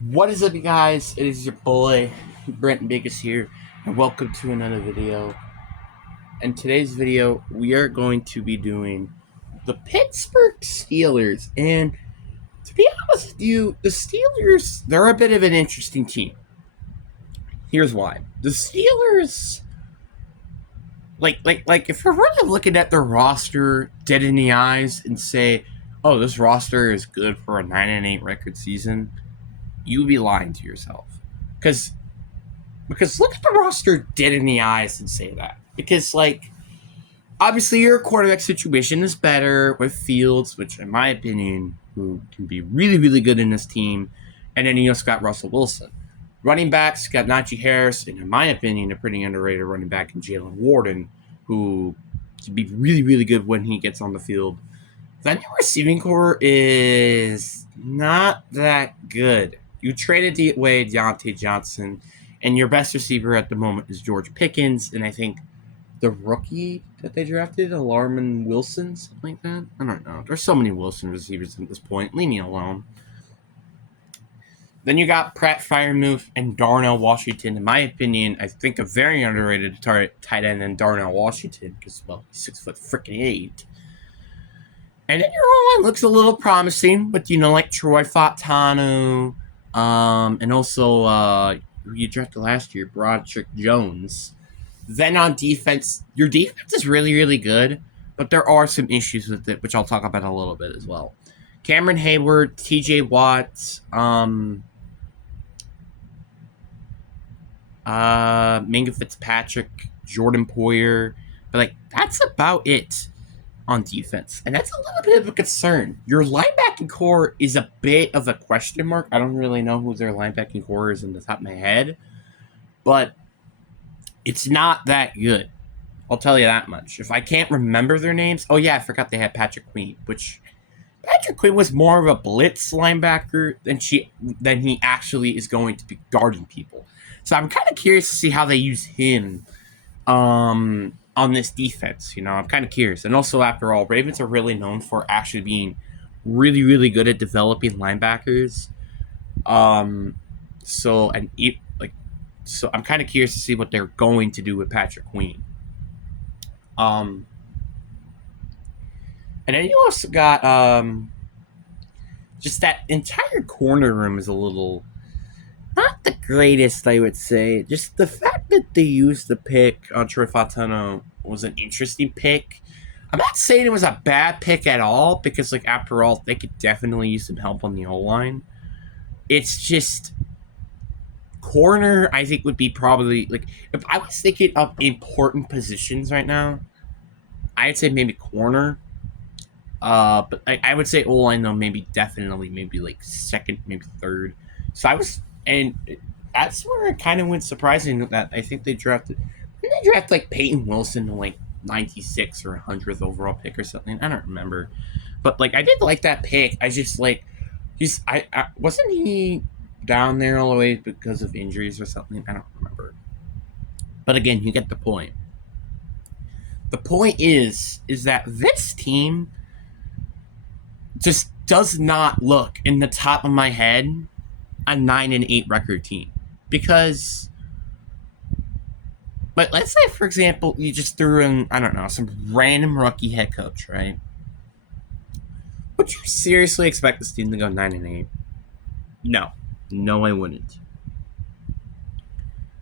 What is up, you guys? It is your boy Brent Biggest here, and welcome to another video. In today's video, we are going to be doing the Pittsburgh Steelers. And to be honest with you, the Steelers, they're a bit of an interesting team. Here's why. The Steelers, if we're really looking at their roster dead in the eyes and say, oh, this roster is good for a 9-8 record season, you would be lying to yourself. Because look at the roster dead in the eyes and say that. Because, obviously your quarterback situation is better with Fields, which, in my opinion, who can be really, really good in this team. And then you also got Russell Wilson. Running backs, got Najee Harris, and in my opinion, a pretty underrated running back in Jalen Warden, who can be really, really good when he gets on the field. Then your receiving core is not that good. You traded away Deontay Johnson, and your best receiver at the moment is George Pickens, and I think the rookie that they drafted, Alarman Wilson, something like that. I don't know. There's so many Wilson receivers at this point. Leave me alone. Then you got Pratt Firemouth and Darnell Washington. In my opinion, I think a very underrated tight end in Darnell Washington because, well, he's 6'8". And then your O-line looks a little promising with, like Troy Fautanu, and also who you drafted last year, Broderick Jones. Then on defense, your defense is really, really good, but there are some issues with it, which I'll talk about a little bit as well. Cameron Hayward, T.J. Watt, Minka Fitzpatrick, Jordan Poyer, but that's about it on defense, and that's a little bit of a concern. Your linebacking core is a bit of a question mark. I don't really know who their linebacking core is in the top of my head, but it's not that good. I'll tell you that much. If I can't remember their names, oh yeah, I forgot they had Patrick Queen, which Patrick Queen was more of a blitz linebacker than he actually is going to be guarding people. So I'm kind of curious to see how they use him on this defense. I'm kind of curious. And also, after all, Ravens are really known for actually being really, really good at developing linebackers. So I'm kind of curious to see what they're going to do with Patrick Queen. And then you also got just that entire corner room is a little not the greatest, I would say. Just the fact that they used the pick on Troy Fautanu was an interesting pick. I'm not saying it was a bad pick at all because, after all, they could definitely use some help on the O-line. It's just corner, I think, would be probably, if I was thinking of important positions right now, I'd say maybe corner. But I would say O-line, though, maybe second, maybe third. So I was, and that's where it kind of went surprising that I think they drafted Peyton Wilson to 96 or 100th overall pick or something. I don't remember, but I did like that pick. I just I wasn't he down there all the way because of injuries or something. I don't remember, but again, you get the point. The point is that this team just does not look in the top of my head a 9-8 record team because, but let's say, for example, you just threw in, I don't know, some random rookie head coach, right? Would you seriously expect this team to go 9-8? No, I wouldn't.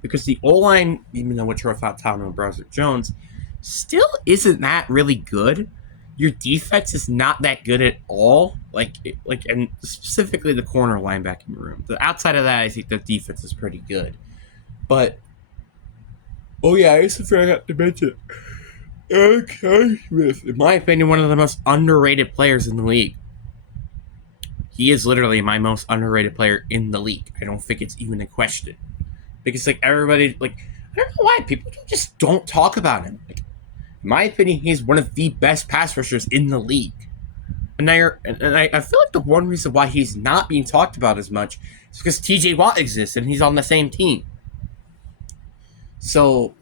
Because the O-line, even though with Troy Fautanu and Broderick Jones, still isn't that really good. Your defense is not that good at all. And specifically the corner linebacking room. Outside of that, I think the defense is pretty good. But oh yeah, I just forgot to mention Okay Smith. In my opinion, one of the most underrated players in the league. He is literally my most underrated player in the league. I don't think it's even a question. Because everybody, I don't know why people just don't talk about him. In my opinion, he's one of the best pass rushers in the league. And I feel like the one reason why he's not being talked about as much is because T.J. Watt exists and he's on the same team. So,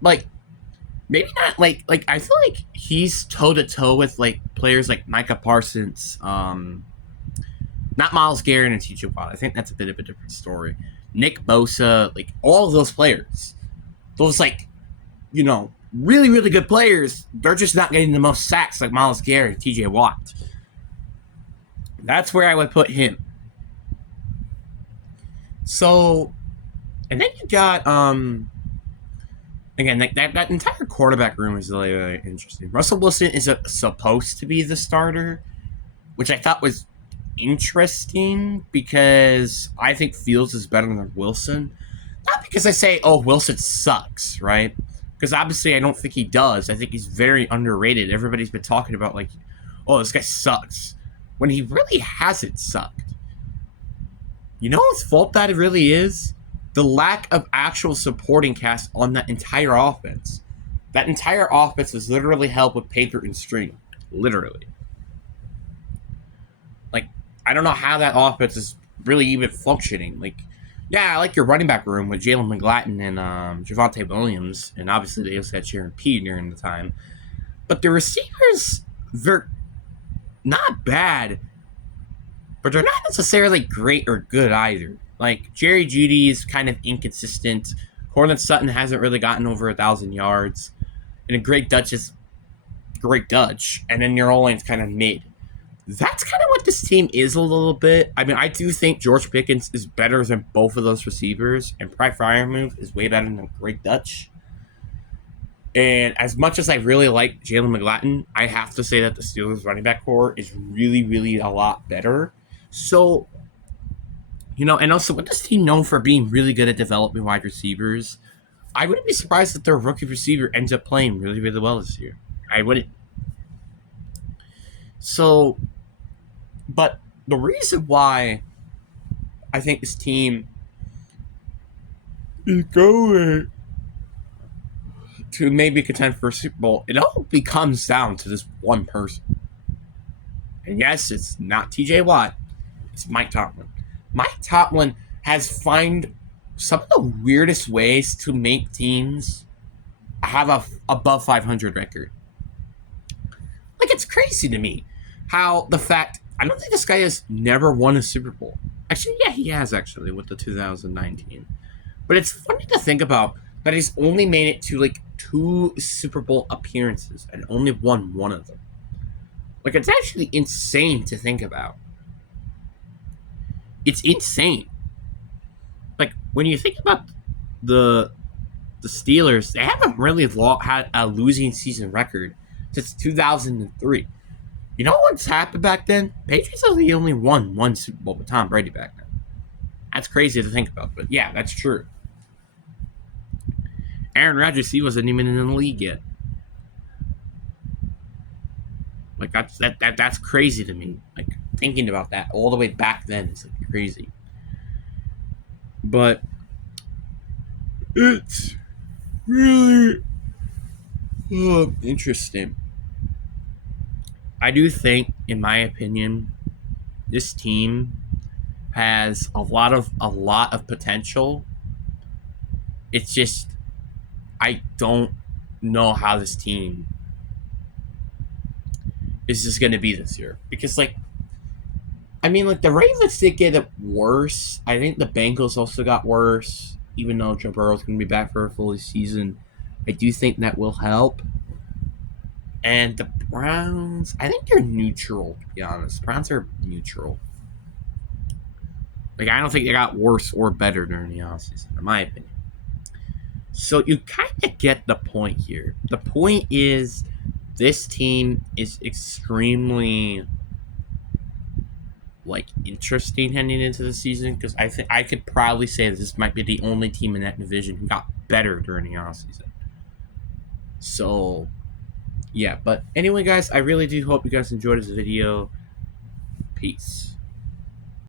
maybe not I feel like he's toe to toe with players like Micah Parsons, not Not Myles Garrett and TJ Watt. I think that's a bit of a different story. Nick Bosa, like all of those players, those like, really, really good players, they're just not getting the most sacks like Myles Garrett and TJ Watt. That's where I would put him. So, and then you got, again, that entire quarterback room is really, really interesting. Russell Wilson is supposed to be the starter, which I thought was interesting because I think Fields is better than Wilson. Not because I say, oh, Wilson sucks, right? Because obviously I don't think he does. I think he's very underrated. Everybody's been talking about, like, oh, this guy sucks, when he really hasn't sucked. You know whose fault that it really is? The lack of actual supporting cast on that entire offense. That entire offense is literally held with paper and string. Literally. Like, I don't know how that offense is really even functioning. Like, yeah, I like your running back room with Jalen McGlatton and Javonte Williams. And obviously they also had Sharon P during the time. But the receivers, they're not bad, but they're not necessarily great or good either. Like, Jerry Jeudy is kind of inconsistent. Cortland Sutton hasn't really gotten over 1,000 yards. And Greg Dutch is Greg Dutch. And then your O-line's kind of mid. That's kind of what this team is a little bit. I mean, I do think George Pickens is better than both of those receivers. And Pat Freiermuth is way better than Greg Dutch. And as much as I really like Jalen McGlatton, I have to say that the Steelers running back core is really, really a lot better. So, and also with this team known for being really good at developing wide receivers, I wouldn't be surprised if their rookie receiver ends up playing really, really well this year. I wouldn't. So, but the reason why I think this team is going to maybe contend for a Super Bowl, it all comes down to this one person. And yes, it's not TJ Watt, it's Mike Tomlin. Mike Tomlin has found some of the weirdest ways to make teams have a above 500 record. Like, it's crazy to me how the fact, I don't think this guy has never won a Super Bowl. Actually, yeah, he has actually with the 2019. But it's funny to think about that he's only made it to like 2 Super Bowl appearances and only won one of them. Like, it's actually insane to think about. It's insane. Like, when you think about the Steelers, they haven't really had a losing season record since 2003. You know what's happened back then? Patriots only won 1 Super Bowl with Tom Brady back then. That's crazy to think about, but yeah, that's true. Aaron Rodgers, he wasn't even in the league yet. Like, that's crazy to me. Like, thinking about that all the way back then is like crazy. But it's really interesting. I do think, in my opinion, this team has a lot of potential. It's just, I don't know how this team is just going to be this year. Because, like, I mean, like, the Ravens did get it worse. I think the Bengals also got worse, even though Joe Burrow's going to be back for a full season. I do think that will help. And the Browns, I think they're neutral, to be honest. Browns are neutral. Like, I don't think they got worse or better during the offseason, in my opinion. So you kind of get the point here. The point is, this team is extremely, like, interesting heading into the season, because I think I could probably say that this might be the only team in that division who got better during the offseason. So, yeah. But anyway, guys, I really do hope you guys enjoyed this video. Peace.